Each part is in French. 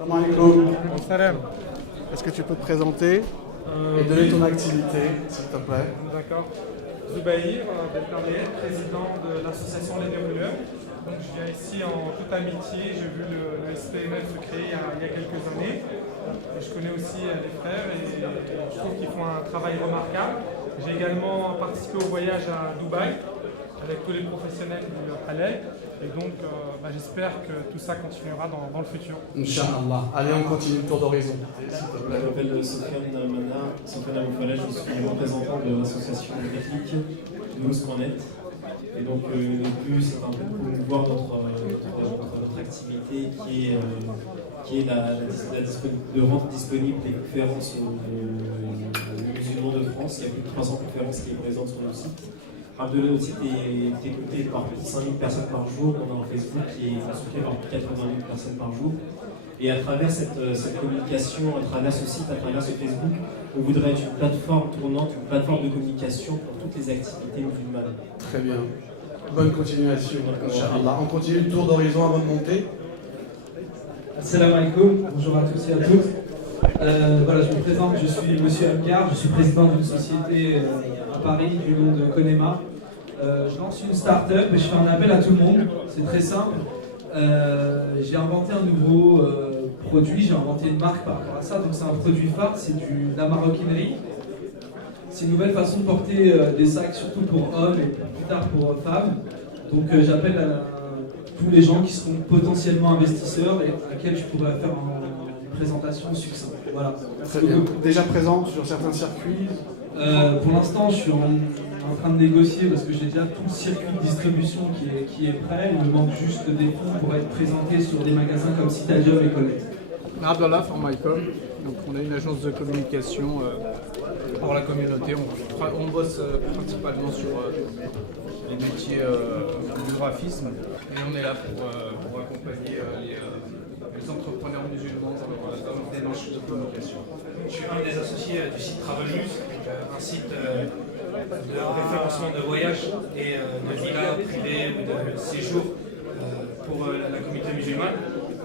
Salam alaikum. Salam. Est-ce que tu peux te présenter et donner ton activité, s'il te plaît? D'accord. Zoubaïr Belkarbet, président de l'association Les Dérouleurs. Donc, je viens ici en toute amitié. J'ai vu le SPMF se créer il y a quelques années. Et je connais aussi les frères et je trouve qu'ils font un travail remarquable. J'ai également participé au voyage à Dubaï avec tous les professionnels du Halal. Et donc, j'espère que tout ça continuera dans le futur. Inch'Allah. Allez, on continue le tour d'horizon. Je m'appelle Sofiane Mana, Sofiane Amoufaleh, je suis représentant de l'association Déclic de Mousse.net. Et donc, le but, c'est un peu de promouvoir notre activité qui est de rendre disponible des conférences aux musulmans de France. Il y a plus de 300 conférences qui sont présentes sur notre site. Abdellah aussi est écouté par plus de 5000 personnes par jour. On a un Facebook qui est consulté par plus de 80 000 personnes par jour. Et à travers cette communication, à travers ce site, à travers ce Facebook, on voudrait être une plateforme tournante, une plateforme de communication pour toutes les activités musulmanes. Très bien. Bonne continuation, Inch'Allah. On continue le tour d'horizon avant de monter. Assalamu alaikum, bonjour à tous et à toutes. Voilà, je me présente, je suis Monsieur Amkar, je suis président d'une société à Paris du nom de Conema. Je lance une start-up et je fais un appel à tout le monde, c'est très simple. J'ai inventé un nouveau produit, j'ai inventé une marque par rapport à ça, donc c'est un produit phare, c'est de la maroquinerie. C'est une nouvelle façon de porter des sacs, surtout pour hommes et plus tard pour femmes. Donc j'appelle à tous les gens qui seront potentiellement investisseurs et à laquelle je pourrais faire une présentation succincte. Voilà. Très bien. Déjà présent sur certains circuits? Pour l'instant, je suis en train de négocier parce que j'ai déjà tout le circuit de distribution qui est prêt. Il me manque juste des fonds pour être présenté sur des magasins comme Citadium et Colette. Abdallah from MyCom. Donc on a une agence de communication pour la communauté. On bosse principalement sur les métiers du graphisme et on est là pour accompagner les entrepreneurs musulmans dans leur démarche de communication. Je suis un des associés du site Travelmus, un site de référencement de voyages et de villas privées ou de séjours pour la communauté musulmane,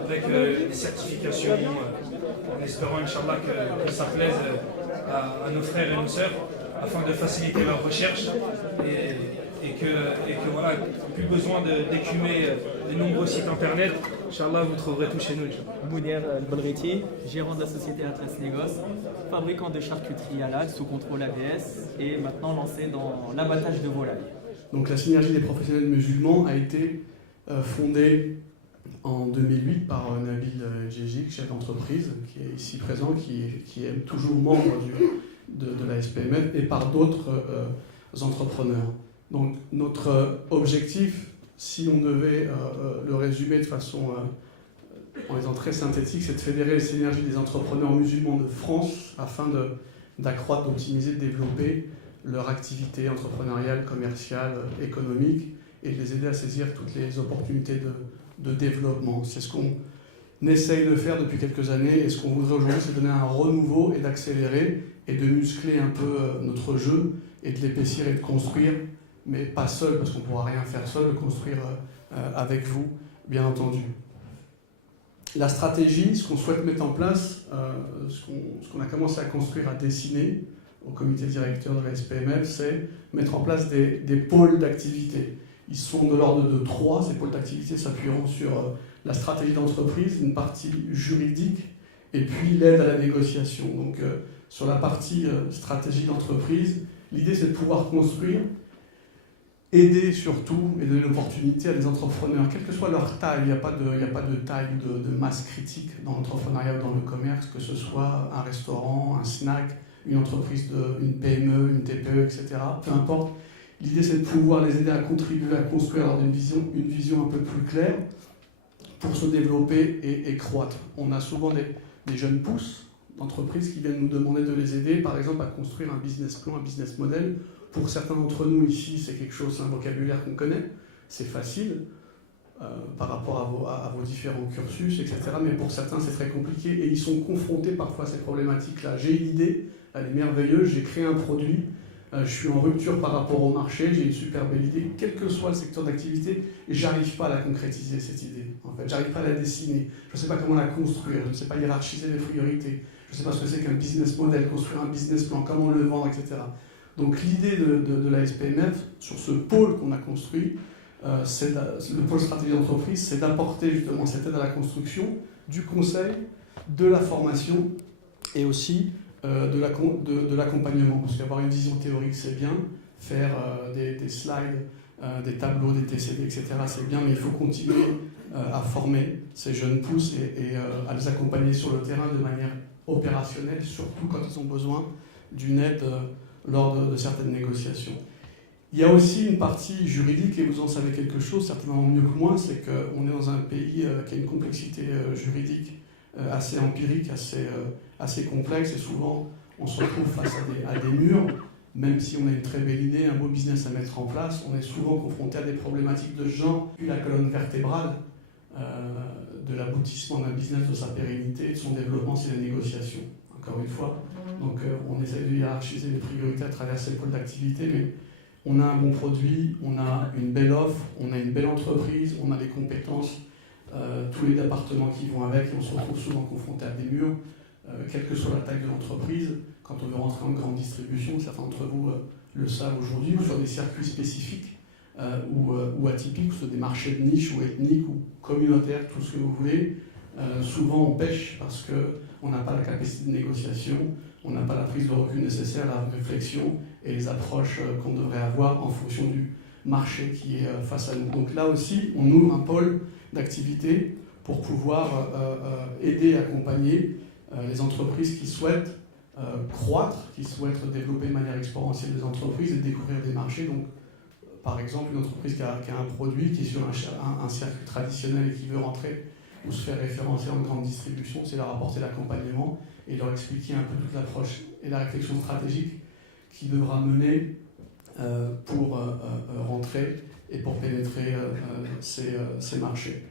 avec des certifications, en espérant, Inch'Allah, que ça plaise à nos frères et nos sœurs, afin de faciliter leur recherche et que voilà, plus besoin d'écumer les nombreux sites internet. Inch'Allah, vous trouverez tout chez nous. Mounir Al-Balriti, gérant de la société Atlas Négoce, fabricant de charcuterie halal sous contrôle ABS et maintenant lancé dans l'abattage de volailles. Donc la synergie des professionnels musulmans a été fondée en 2008 par Nabil Djejik, chef d'entreprise, qui est ici présent, qui est toujours membre de la SPMF, et par d'autres entrepreneurs. Donc notre objectif, si on devait le résumer de façon en étant très synthétique, c'est de fédérer les synergies des entrepreneurs musulmans de France afin d'accroître, d'optimiser, de développer leur activité entrepreneuriale, commerciale, économique et de les aider à saisir toutes les opportunités de développement. C'est ce qu'on essaye de faire depuis quelques années et ce qu'on voudrait aujourd'hui, c'est donner un renouveau et d'accélérer et de muscler un peu notre jeu et de l'épaissir et de construire, mais pas seul parce qu'on ne pourra rien faire seul, de construire avec vous, bien entendu. La stratégie, ce qu'on souhaite mettre en place, ce qu'on a commencé à construire, à dessiner au comité directeur de la SPMF, c'est mettre en place des pôles d'activité. Ils sont de l'ordre de 3, ces pôles d'activité s'appuieront sur la stratégie d'entreprise, une partie juridique, et puis l'aide à la négociation. Donc sur la partie stratégie d'entreprise, l'idée c'est de pouvoir construire, aider surtout et donner l'opportunité à des entrepreneurs, quelle que soit leur taille. Il n'y a pas de taille de masse critique dans l'entrepreneuriat ou dans le commerce, que ce soit un restaurant, un snack, une entreprise, une PME, une TPE, etc. Peu importe. L'idée, c'est de pouvoir les aider à contribuer à construire une vision un peu plus claire pour se développer et croître. On a souvent des jeunes pousses d'entreprises qui viennent nous demander de les aider, par exemple, à construire un business plan, un business model. Pour certains d'entre nous ici, c'est quelque chose, un vocabulaire qu'on connaît, c'est facile par rapport à vos différents cursus, etc. Mais pour certains, c'est très compliqué et ils sont confrontés parfois à ces problématiques-là. J'ai une idée, elle est merveilleuse, j'ai créé un produit, je suis en rupture par rapport au marché, j'ai une super belle idée, quel que soit le secteur d'activité, et j'arrive pas à la concrétiser, cette idée. En fait, j'arrive pas à la dessiner, je ne sais pas comment la construire, je ne sais pas hiérarchiser les priorités, je ne sais pas ce que c'est qu'un business model, construire un business plan, comment le vendre, etc. Donc l'idée de la SPMF, sur ce pôle qu'on a construit, le pôle stratégie d'entreprise, c'est d'apporter justement cette aide à la construction, du conseil, de la formation et aussi de l'accompagnement. Parce qu'avoir une vision théorique, c'est bien, faire des slides, des tableaux, des TCD, etc., c'est bien, mais il faut continuer à former ces jeunes pousses et à les accompagner sur le terrain de manière opérationnelle, surtout quand ils ont besoin d'une aide lors de certaines négociations. Il y a aussi une partie juridique, et vous en savez quelque chose, certainement mieux que moi, c'est qu'on est dans un pays qui a une complexité juridique assez empirique, assez complexe, et souvent on se retrouve face à des murs, même si on a une très belle idée, un beau business à mettre en place, on est souvent confronté à des problématiques de genre, puis la colonne vertébrale de l'aboutissement d'un business, de sa pérennité, de son développement, c'est la négociation, encore une fois. Donc on essaie de hiérarchiser les priorités à travers ces pôles d'activité, mais on a un bon produit, on a une belle offre, on a une belle entreprise, on a des compétences, tous les départements qui vont avec, et on se retrouve souvent confronté à des murs, quelle que soit la taille de l'entreprise. Quand on veut rentrer en grande distribution, certains d'entre vous le savent aujourd'hui, ou sur des circuits spécifiques ou atypiques, ou sur des marchés de niche ou ethniques ou communautaires, tout ce que vous voulez, souvent on pêche parce qu'on n'a pas la capacité de négociation, on n'a pas la prise de recul nécessaire, la réflexion et les approches qu'on devrait avoir en fonction du marché qui est face à nous. Donc là aussi, on ouvre un pôle d'activité pour pouvoir aider, accompagner les entreprises qui souhaitent croître, qui souhaitent développer de manière exponentielle des entreprises et découvrir des marchés. Donc, par exemple, une entreprise qui a un produit qui est sur un circuit traditionnel et qui veut rentrer ou se faire référencer en grande distribution, c'est leur apporter l'accompagnement et leur expliquer un peu toute l'approche et la réflexion stratégique qui devra mener pour rentrer et pour pénétrer ces marchés.